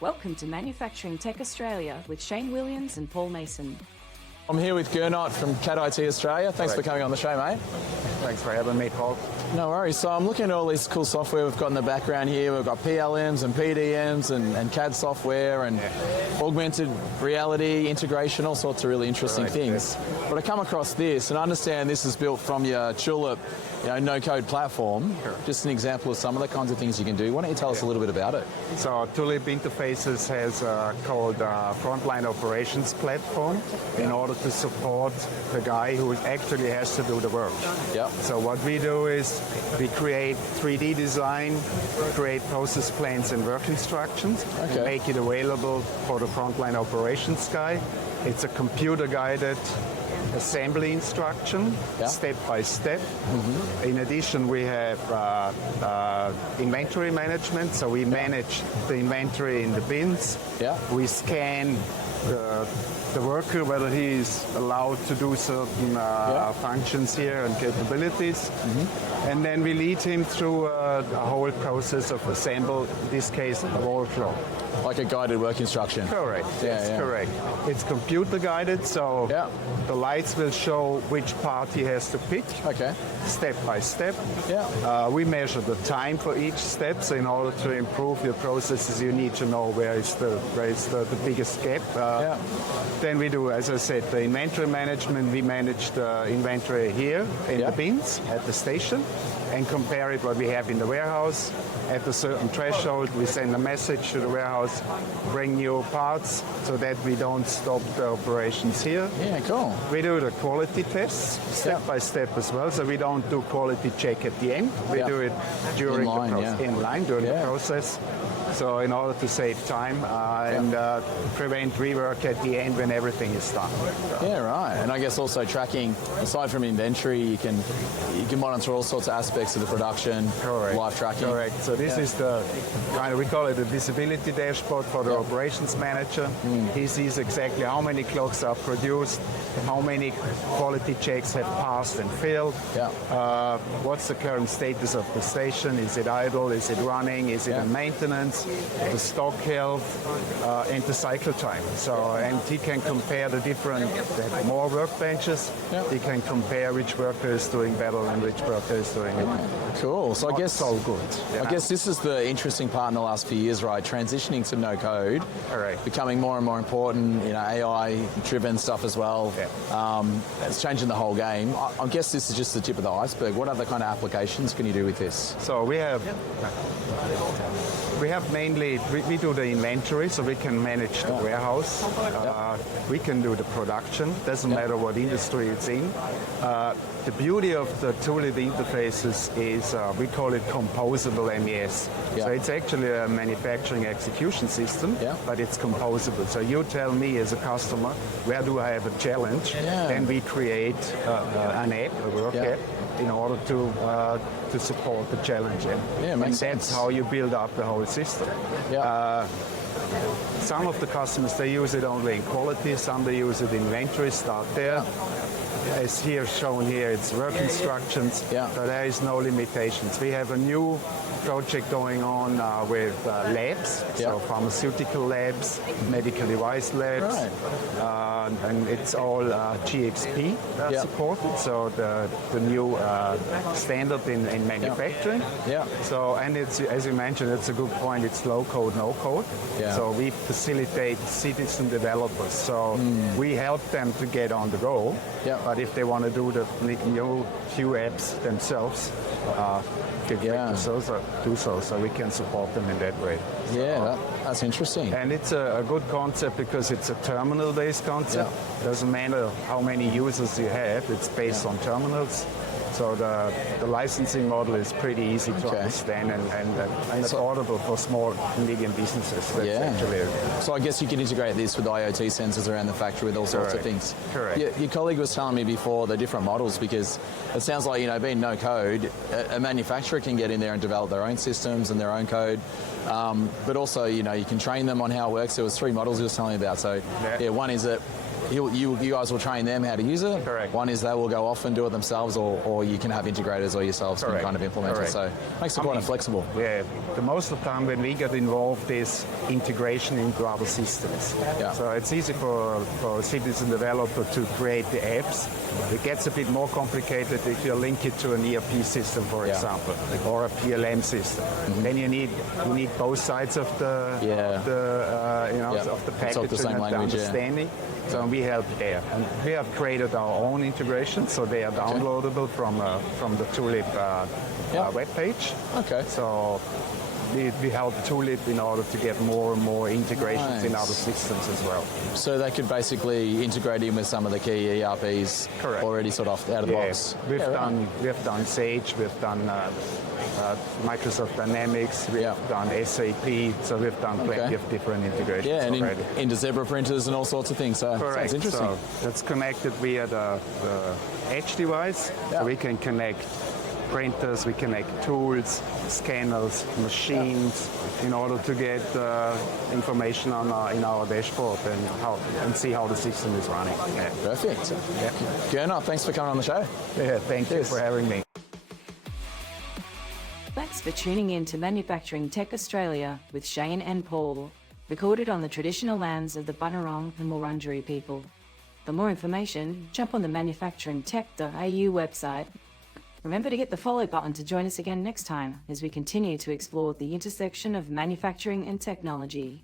Welcome to Manufacturing Tech Australia with Shane Williams and Paul Mason. I'm here with Gernot from CAD-IT Australia. Thanks for coming on the show, mate. Thanks for having me, Paul. No worries. So I'm looking at all this cool software we've got in the background here. We've got PLMs and PDMs and CAD software and augmented reality, integration, all sorts of really interesting things. But I come across this and I understand this is built from your Tulip, no-code platform. Sure. Just an example of some of the kinds of things you can do. Why don't you tell us a little bit about it? So Tulip Interfaces has called frontline operations platform in order to support the guy who actually has to do the work. Yep. So what we do is we create 3D design, create process plans and work instructions, and make it available for the frontline operations guy. It's a computer-guided assembly instruction, step by step. In addition, we have inventory management, so we manage the inventory in the bins. We scan the worker, whether he is allowed to do certain functions here and capabilities. And then we lead him through a whole process of assemble, in this case, a workflow. Like a guided work instruction. Correct, correct. It's computer guided, so the lights will show which part he has to pick, step by step. We measure the time for each step, so in order to improve your processes, you need to know where is the biggest gap. Then we do, as I said, the inventory management. We manage the inventory here in the bins at the station and compare it what we have in the warehouse. At a certain threshold, we send a message to the warehouse, bring new parts so that we don't stop the operations here. Yeah, cool. We do the quality tests step by step as well, so we don't do quality check at the end. We do it during the process. So in order to save time and prevent rework at the end when everything is done. Yeah, right. And I guess also tracking, aside from inventory, you can monitor all sorts of aspects of the production, live tracking. Correct. So this is the we call it a visibility dashboard for the operations manager. He sees exactly how many clocks are produced, how many quality checks have passed and failed. What's the current status of the station? Is it idle? Is it running? Is it in maintenance? The stock health and the cycle time. So, and he can compare the different, they have more workbenches. He can compare which worker is doing better and which worker is doing it. Cool. So I guess all good. I guess this is the interesting part in the last few years, right? Transitioning to no code, becoming more and more important. AI-driven stuff as well. It's changing the whole game. I guess this is just the tip of the iceberg. What other kind of applications can you do with this? So we have mainly, we do the inventory, so we can manage the warehouse. We can do the production, doesn't matter what industry it's in. The beauty of the Tulip interfaces is we call it composable MES. So it's actually a manufacturing execution system, but it's composable. So you tell me as a customer, where do I have a challenge? Then we create an app, a work app, in order to support the challenge. Yeah, makes sense. That's how you build up the whole system. Some of the customers, they use it only in quality, some they use it in inventory, start there. As here shown here, it's work instructions, but there is no limitations. We have a new project going on with labs, so pharmaceutical labs, medical device labs, and it's all GXP supported, so the new standard in manufacturing. So, and it's, as you mentioned, it's a good point, it's low code, no code. So we facilitate citizen developers, so we help them to get on the go. But if they want to do the new few apps themselves, do so. So we can support them in that way. That's interesting. And it's a good concept because it's a terminal-based concept. Doesn't matter how many users you have, it's based on terminals. So the licensing model is pretty easy to understand and affordable for small and medium businesses. So I guess you can integrate this with IoT sensors around the factory with all sorts of things. Your colleague was telling me before the different models, because it sounds like, being no code, a manufacturer can get in there and develop their own systems and their own code. But also, you can train them on how it works. There was 3 models he was telling me about. So one is that you guys will train them how to use it. Correct. One is they will go off and do it themselves, or you can have integrators or yourselves can kind of implement it. So it makes it quite flexible. Yeah, the most of the time when we get involved is integration into other systems. Yeah. So it's easy for a citizen developer to create the apps. It gets a bit more complicated if you link it to an ERP system, for example, or a PLM system. Then you need both sides of the of the package the same and language, the understanding. So we help there, and we have created our own integration, so they are downloadable from the Tulip webpage. Okay. So we help Tulip in order to get more and more integrations in other systems as well. So they could basically integrate in with some of the key ERPs already sort of out of the box. We've done Sage, we've done Microsoft Dynamics, we've done SAP, so we've done plenty of different integrations already. And into Zebra printers and all sorts of things. So Correct. sounds interesting. So it's connected via the edge device, so we can connect printers, we connect tools, scanners, machines, in order to get information in our dashboard and see how the system is running. Yeah. Perfect. Yeah. Gernot, thanks for coming on the show. Yeah, thank you for having me. Thanks for tuning in to Manufacturing Tech Australia with Shane and Paul, recorded on the traditional lands of the Bunurong and Wurundjeri people. For more information, jump on the manufacturingtech.au website. Remember to hit the follow button to join us again next time as we continue to explore the intersection of manufacturing and technology.